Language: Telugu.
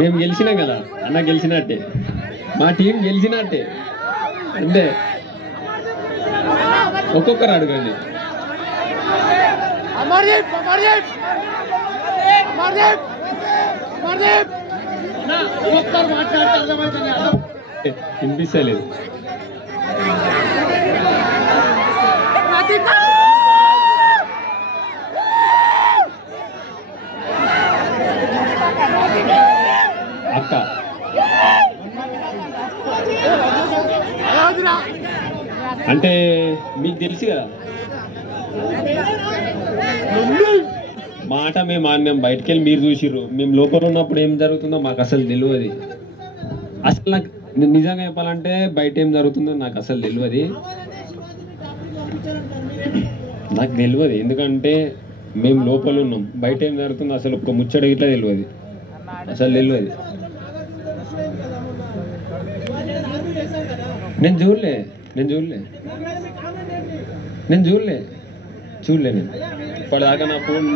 మేము గెలిచినాం కదా అన్న, గెలిచినట్టే, మా టీం గెలిచినట్టే. అంటే ఒక్కొక్కరు అడగండి. వినిపిస్తలేదు. అక్క అంటే మీకు తెలుసు కదా, మాట మేము ఆడినాం, బయటకు వెళ్ళి మీరు చూసిర్రు. మేము లోపల ఉన్నప్పుడు ఏం జరుగుతుందో మాకు అసలు తెలియదు. అసలు నాకు నిజంగా చెప్పాలంటే బయట ఏం జరుగుతుందో నాకు అసలు తెలియదు. నాకు తెలియదు, ఎందుకంటే మేము లోపల ఉన్నాం. బయట ఏం జరుగుతుందో అసలు ఒక్క ముచ్చట ఇట్లా తెలియదు, అసలు తెలియదు. నేను చూడలే నేను ఇప్పటిదాకా నా ఫోన్